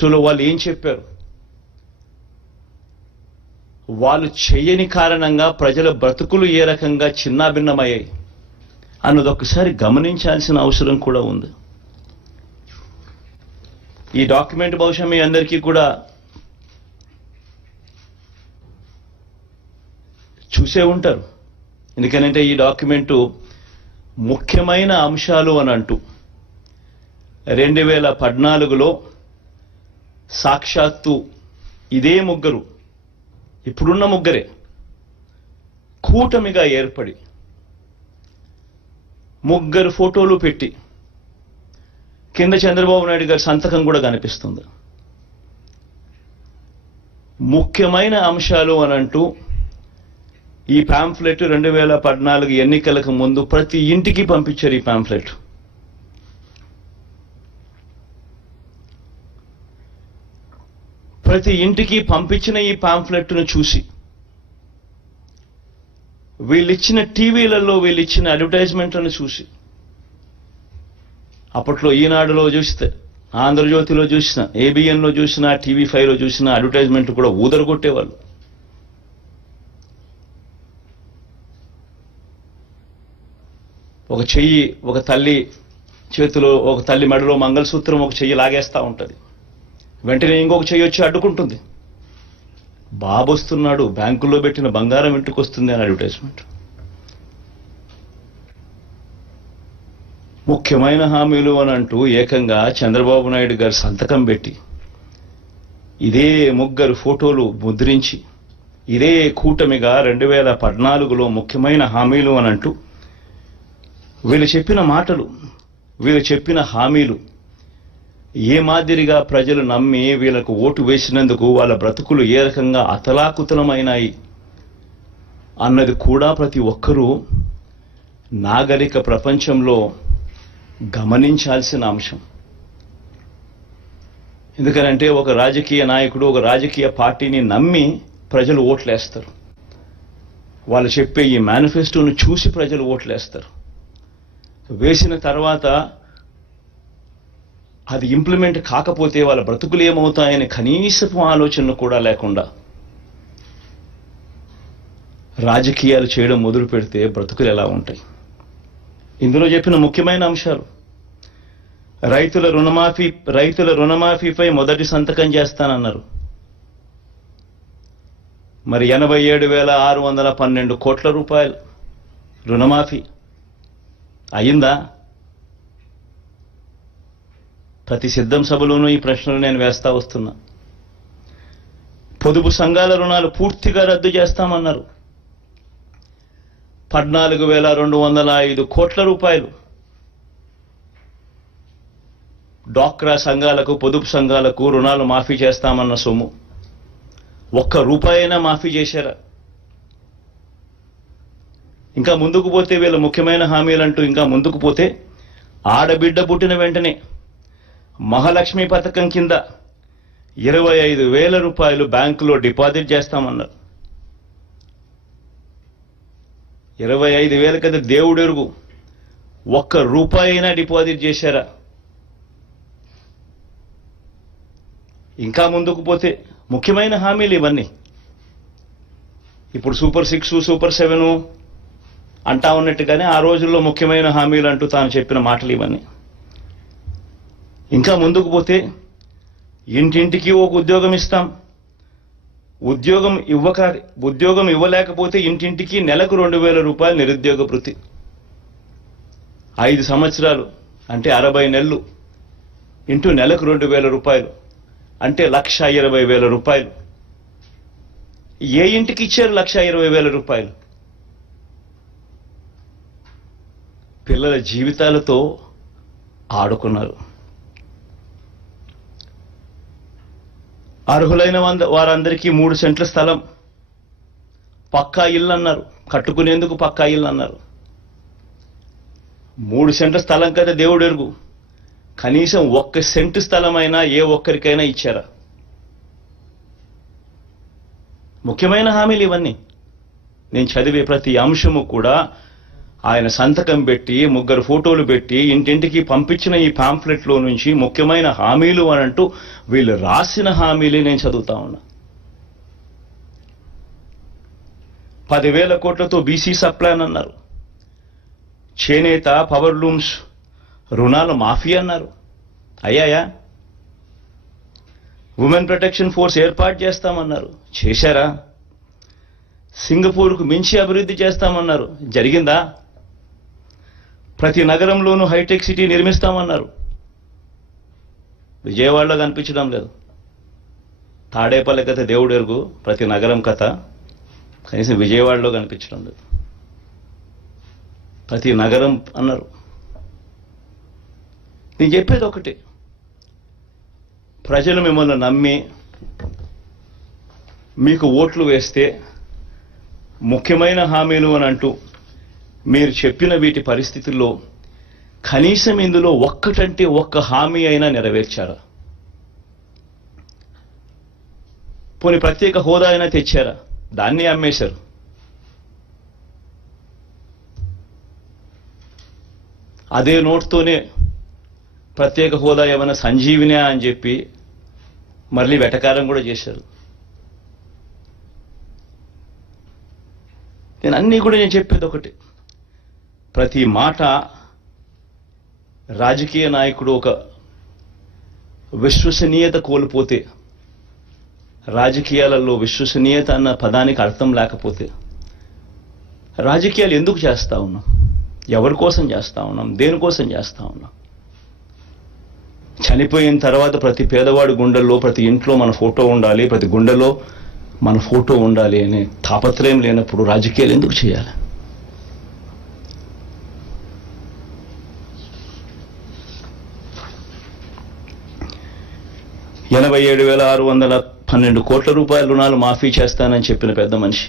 మేనిఫెస్టోలో వాళ్ళు ఏం చెప్పారు, వాళ్ళు చేయని కారణంగా ప్రజల బ్రతుకులు ఏ రకంగా చిన్నాభిన్నమయ్యాయి అన్నది ఒకసారి గమనించాల్సిన అవసరం కూడా ఉంది. ఈ డాక్యుమెంట్ బహుశా మీ అందరికీ కూడా చూసే ఉంటారు. ఎందుకనంటే ఈ డాక్యుమెంటు ముఖ్యమైన అంశాలు అని అంటూ 2014లో సాక్షాత్తు ఇదే ముగ్గురు, ఇప్పుడున్న ముగ్గురే కూటమిగా ఏర్పడి ముగ్గురు ఫోటోలు పెట్టి కింద చంద్రబాబు నాయుడు గారి సంతకం కూడా కనిపిస్తుంది. ముఖ్యమైన అంశాలు అని అంటూ ఈ పాంఫ్లెట్ 2014 ఎన్నికలకు ముందు ప్రతి ఇంటికి పంపించారు. ఈ పాంఫ్లెట్ ప్రతి ఇంటికి పంపించిన ఈ పాంఫ్లెట్ను చూసి వీళ్ళిచ్చిన టీవీలలో వీళ్ళిచ్చిన అడ్వర్టైజ్మెంట్లను చూసి, అప్పట్లో ఈనాడులో చూస్తే, ఆంధ్రజ్యోతిలో చూసిన, ఏబిఎన్లో చూసిన, TV5లో చూసిన అడ్వర్టైజ్మెంట్ కూడా ఊదరగొట్టేవాళ్ళు. ఒక చెయ్యి ఒక తల్లి చేతిలో, ఒక తల్లి మెడలో మంగళసూత్రం ఒక చెయ్యి లాగేస్తూ ఉంటుంది, వెంటనే ఇంకొక చెయ్యి వచ్చి అడ్డుకుంటుంది. బాబు వస్తున్నాడు, బ్యాంకుల్లో పెట్టిన బంగారం ఇంటికి వస్తుంది అని అడ్వర్టైజ్మెంట్. ముఖ్యమైన హామీలు అని అంటూ ఏకంగా చంద్రబాబు నాయుడు గారు సంతకం పెట్టి ఇదే ముగ్గురు ఫోటోలు ముద్రించి ఇదే కూటమిగా 2014లో ముఖ్యమైన హామీలు అని అంటూ వీళ్ళు చెప్పిన మాటలు, వీళ్ళు చెప్పిన హామీలు ఏ మాదిరిగా ప్రజలు నమ్మి వీళ్ళకు ఓటు వేసినందుకు వాళ్ళ బ్రతుకులు ఏ రకంగా అతలాకుతలమైనాయి అన్నది కూడా ప్రతి ఒక్కరూ నాగరిక ప్రపంచంలో గమనించాల్సిన అంశం. ఎందుకనంటే ఒక రాజకీయ నాయకుడు ఒక రాజకీయ పార్టీని నమ్మి ప్రజలు ఓట్లేస్తారు. వాళ్ళు చెప్పే ఈ మేనిఫెస్టోను చూసి ప్రజలు ఓట్లేస్తారు. వేసిన తర్వాత అది ఇంప్లిమెంట్ కాకపోతే వాళ్ళ బ్రతుకులు ఏమవుతాయని కనీసపు ఆలోచన కూడా లేకుండా రాజకీయాలు చేయడం మొదలు పెడితే బ్రతుకులు ఎలా ఉంటాయి? ఇందులో చెప్పిన ముఖ్యమైన అంశాలు, రైతుల రుణమాఫీపై మొదటి సంతకం చేస్తానన్నారు. మరి 87,612 కోట్ల రూపాయలు రుణమాఫీ అయిందా? ప్రతి సిద్ధం సభలోనూ ఈ ప్రశ్నలు నేను వేస్తా వస్తున్నా. పొదుపు సంఘాల రుణాలు పూర్తిగా రద్దు చేస్తామన్నారు. 14,205 కోట్ల రూపాయలు డ్వాక్రా సంఘాలకు, పొదుపు సంఘాలకు రుణాలు మాఫీ చేస్తామన్న సొమ్ము ₹1 మాఫీ చేశారా? ఇంకా ముందుకు పోతే వీళ్ళ ముఖ్యమైన హామీలంటూ ఇంకా ముందుకు పోతే ఆడబిడ్డ పుట్టిన వెంటనే మహాలక్ష్మి పథకం కింద 25,000 రూపాయలు బ్యాంకులో డిపాజిట్ చేస్తామన్నారు. 25,000 కదా దేవుడు ఎరుగు, ₹1 డిపాజిట్ చేశారా? ఇంకా ముందుకు పోతే ముఖ్యమైన హామీలు ఇవన్నీ. ఇప్పుడు సూపర్ 6, సూపర్ 7 అంటా ఉన్నట్టుగానే ఆ రోజుల్లో ముఖ్యమైన హామీలు అంటూ తాను చెప్పిన మాటలు ఇవన్నీ. ఇంకా ముందుకు పోతే ఇంటింటికి ఒక ఉద్యోగం ఇస్తాం, ఉద్యోగం ఇవ్వలేకపోతే ఇంటింటికి నెలకు 2,000 రూపాయలు నిరుద్యోగ భృతి, 5 సంవత్సరాలు అంటే 60 నెలలు ఇంటూ నెలకు 2,000 రూపాయలు అంటే 1,20,000 రూపాయలు. ఏ ఇంటికి ఇచ్చారు 1,20,000 రూపాయలు? పిల్లల జీవితాలతో ఆడుకున్నారు. అర్హులైన వారందరికీ 3 సెంట్ల స్థలం, పక్కా ఇల్లు అన్నారు, కట్టుకునేందుకు పక్కా ఇల్లు అన్నారు. 3 సెంట్ల స్థలం కదా దేవుడు ఎరుగు, కనీసం 1 సెంటు స్థలమైనా ఏ ఒక్కరికైనా ఇచ్చారా? ముఖ్యమైన హామీలు ఇవన్నీ. నేను చదివే ప్రతి అంశము కూడా ఆయన సంతకం పెట్టి 3 ఫోటోలు పెట్టి ఇంటింటికి పంపించిన ఈ పాంఫ్లెట్లో నుంచి ముఖ్యమైన హామీలు అని అంటూ వీళ్ళు రాసిన హామీలే నేను చదువుతా ఉన్నా. 10,000 కోట్లతో బీసీ సప్లాన్ అన్నారు. చేనేత, పవర్ లూమ్స్ రుణాల మాఫీ అన్నారు. అయ్యాయా? ఉమెన్ ప్రొటెక్షన్ ఫోర్స్ ఏర్పాటు చేస్తామన్నారు. చేశారా? సింగపూర్కు మించి అభివృద్ధి చేస్తామన్నారు. జరిగిందా? ప్రతి నగరంలోనూ హైటెక్ సిటీ నిర్మిస్తామన్నారు. విజయవాడలో కనిపించడం లేదు. తాడేపల్లి కథ దేవుడు ఎరుగు, ప్రతి నగరం కథ కనీసం విజయవాడలో కనిపించడం లేదు. ప్రతి నగరం అన్నారు. నేను చెప్పేది ఒకటి, ప్రజలు మిమ్మల్ని నమ్మి మీకు ఓట్లు వేస్తే ముఖ్యమైన హామీలు అని అంటూ మీరు చెప్పిన వీటి పరిస్థితుల్లో కనీసం ఇందులో ఒక్కటంటే ఒక్క హామీ అయినా నెరవేర్చారా? పోనీ ప్రత్యేక హోదా అయినా తెచ్చారా? దాన్ని అమ్మేశారు. అదే నోట్తోనే ప్రత్యేక హోదా ఏమైనా సంజీవినా అని చెప్పి మళ్ళీ వెటకారం కూడా చేశారు. నేను చెప్పేది ఒకటి, ప్రతి మాట రాజకీయ నాయకుడు ఒక విశ్వసనీయత కోల్పోతే, రాజకీయాలలో విశ్వసనీయత అన్న పదానికి అర్థం లేకపోతే రాజకీయాలు ఎందుకు చేస్తా ఉన్నాం? ఎవరి కోసం చేస్తా ఉన్నాం? దేనికోసం చేస్తా ఉన్నాం? చనిపోయిన తర్వాత ప్రతి పేదవాడి గుండెల్లో, ప్రతి ఇంట్లో మన ఫోటో ఉండాలి, ప్రతి గుండెలో మన ఫోటో ఉండాలి అనే తాపత్రయం లేనప్పుడు రాజకీయాలు ఎందుకు చేయాలి? రూ. 87,612 కోట్ల రుణాలు మాఫీ చేస్తానని చెప్పిన పెద్ద మనిషి